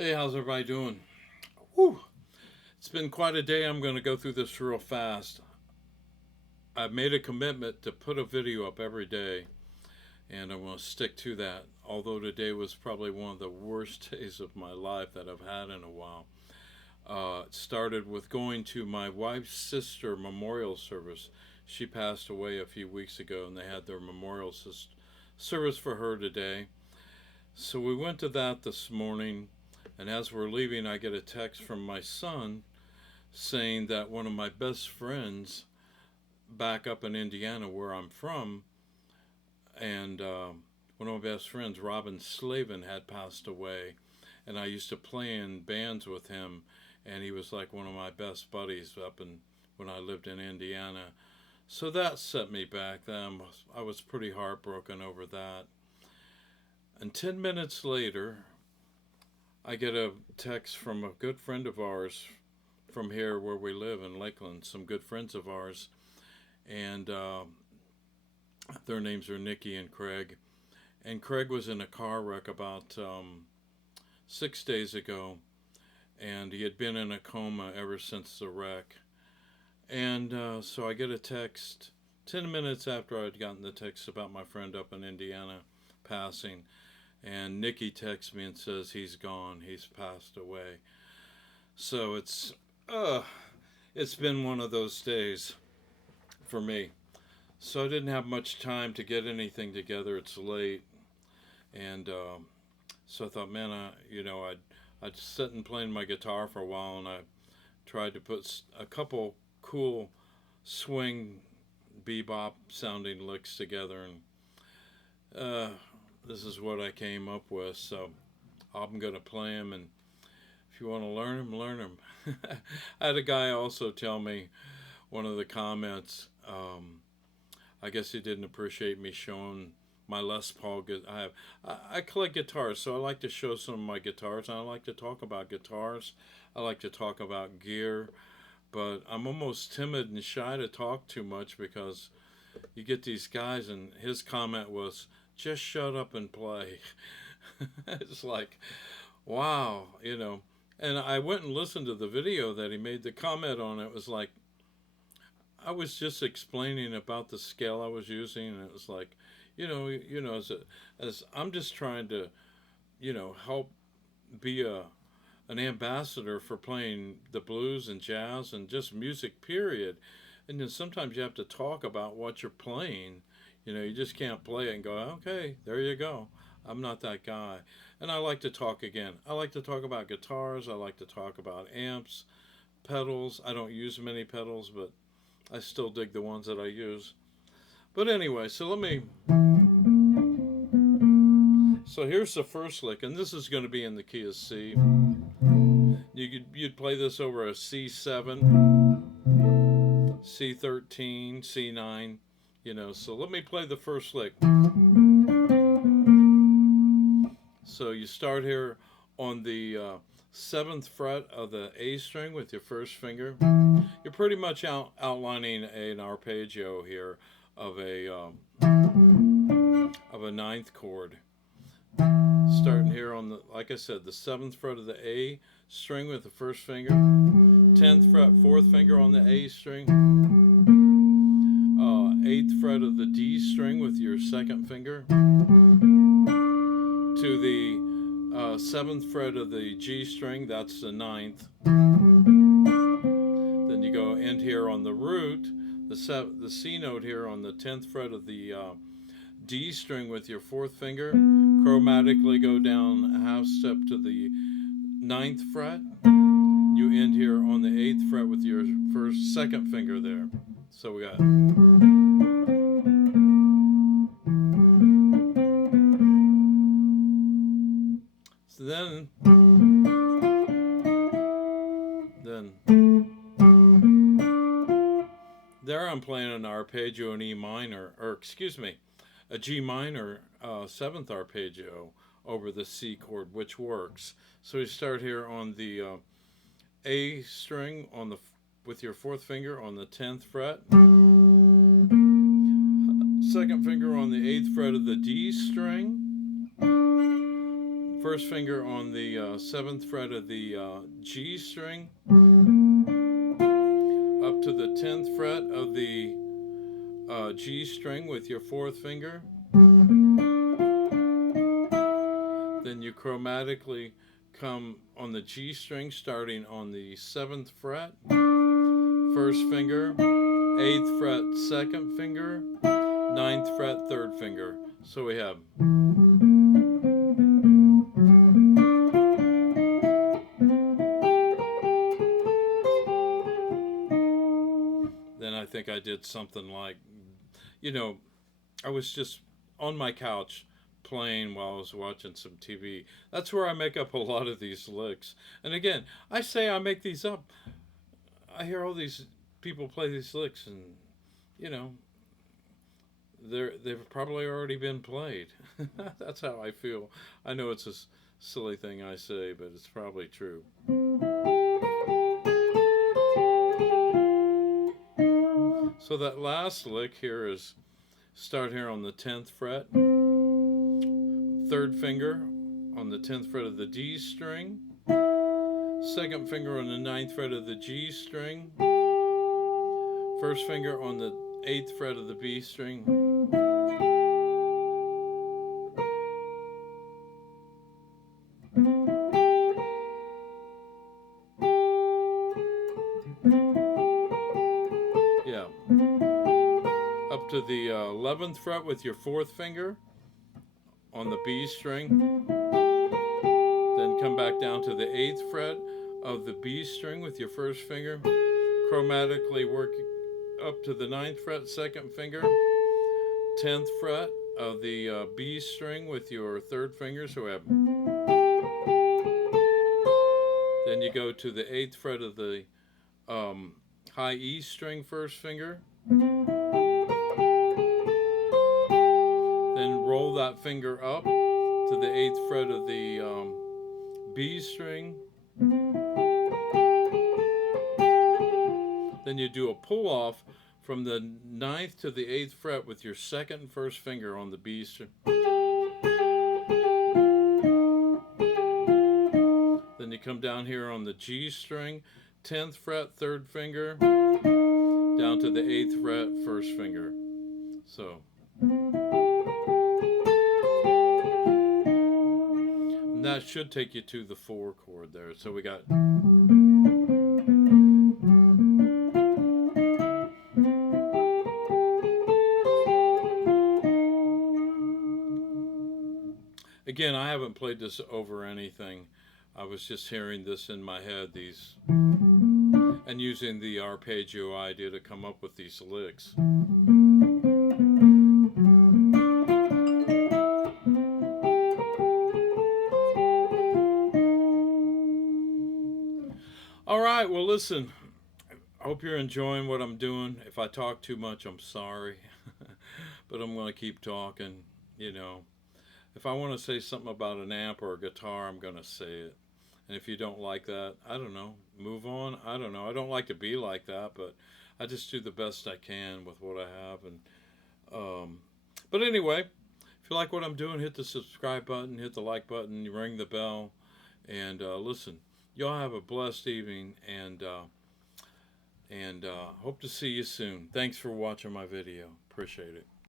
Hey, how's everybody doing? Whew. It's been quite a day. I'm going to go through this real fast. I've made a commitment to put a video up every day, and I'm going to stick to that. Although today was probably one of the worst days of my life that I've had in a while. It started with going to my wife's sister memorial service. She passed away a few weeks ago, and they had their memorial service for her today. So we went to that this morning, and as we're leaving, I get a text from my son saying that one of my best friends back up in Indiana, where I'm from, and one of my best friends, Robin Slavin, had passed away. And I used to play in bands with him, and he was like one of my best buddies up in when I lived in Indiana. So that set me back. I was pretty heartbroken over that. And 10 minutes later, I get a text from a good friend of ours from here where we live in Lakeland, some good friends of ours. And their names are Nikki and Craig. And Craig was in a car wreck about 6 days ago, and he had been in a coma ever since the wreck. And so I get a text 10 minutes after I'd gotten the text about my friend up in Indiana passing. And Nikki texts me and says he's gone, he's passed away. So it's been one of those days for me. So I didn't have much time to get anything together. It's late, and so I thought, man, I'd sit and play my guitar for a while, and I tried to put a couple cool swing bebop sounding licks together, and this is what I came up with. So I'm gonna play them, and if you want to learn them, learn them. I had a guy also tell me one of the comments. I guess he didn't appreciate me showing my Les Paul. I collect guitars, so I like to show some of my guitars. And I like to talk about guitars. I like to talk about gear, but I'm almost timid and shy to talk too much because you get these guys, and his comment was, "Just shut up and play." It's like, wow. And I went and listened to the video that he made the comment on. It was like, I was just explaining about the scale I was using, and it was like, as I'm just trying to, help be an ambassador for playing the blues and jazz and just music, period. And then sometimes you have to talk about what you're playing. You just can't play it and go, okay, there you go. I'm not that guy. And I like to talk again. I like to talk about guitars. I like to talk about amps, pedals. I don't use many pedals, but I still dig the ones that I use. But anyway, so here's the first lick, and this is going to be in the key of C. You'd play this over a C7, C13, C9, So let me play the first lick. So you start here on the 7th fret of the A string with your first finger. You're pretty much outlining an arpeggio here of a ninth chord. Starting here on like I said, the 7th fret of the A string with the first finger, 10th fret, 4th finger on the A string, 8th fret of the D string with your second finger, to the 7th fret of the G string, that's the 9th. Then you go end here on the root, the C note here on the 10th fret of the D string with your 4th finger, chromatically go down a half step to the 9th fret. You end here on the 8th fret with your second finger there. So we got. So then there I'm playing an arpeggio in E minor, or excuse me, a G minor 7th arpeggio over the C chord, which works. So you start here on the A string with your 4th finger on the 10th fret, second finger on the 8th fret of the D string, first finger on the 7th fret of the G string, up to the 10th fret of the G string with your 4th finger. Then you chromatically come on the G string starting on the 7th fret, 1st finger, 8th fret, 2nd finger, 9th fret, 3rd finger. So we have then I think I did something like, you know, I was just on my couch playing while I was watching some TV. That's where I make up a lot of these licks. And again, I say I make these up. I hear all these people play these licks, and you know, they've probably already been played. That's how I feel. I know it's a silly thing I say, but it's probably true. So that last lick here is start here on the 10th fret, 3rd finger on the 10th fret of the D string, 2nd finger on the 9th fret of the G string, 1st finger on the 8th fret of the B string, yeah, up to the 11th fret with your 4th finger on the B string, then come back down to the 8th fret of the B string with your 1st finger, chromatically work up to the 9th fret, 2nd finger, 10th fret of the B string with your 3rd finger, so we have, then you go to the 8th fret of the high E string 1st finger, then roll that finger up to the 8th fret of the B string. Then you do a pull off from the 9th to the 8th fret with your 2nd and 1st finger on the B string. Then you come down here on the G string, 10th fret, 3rd finger, down to the 8th fret, 1st finger. So, and that should take you to the 4 chord there. So we got, again, I haven't played this over anything. I was just hearing this in my head, these, and using the arpeggio idea to come up with these licks. All right, well, listen, I hope you're enjoying what I'm doing. If I talk too much, I'm sorry, but I'm going to keep talking, you know. If I want to say something about an amp or a guitar, I'm going to say it. And if you don't like that, I don't know, move on. I don't know. I don't like to be like that, but I just do the best I can with what I have. And but anyway, if you like what I'm doing, hit the subscribe button, hit the like button, you ring the bell, and listen. Y'all have a blessed evening, and hope to see you soon. Thanks for watching my video. Appreciate it.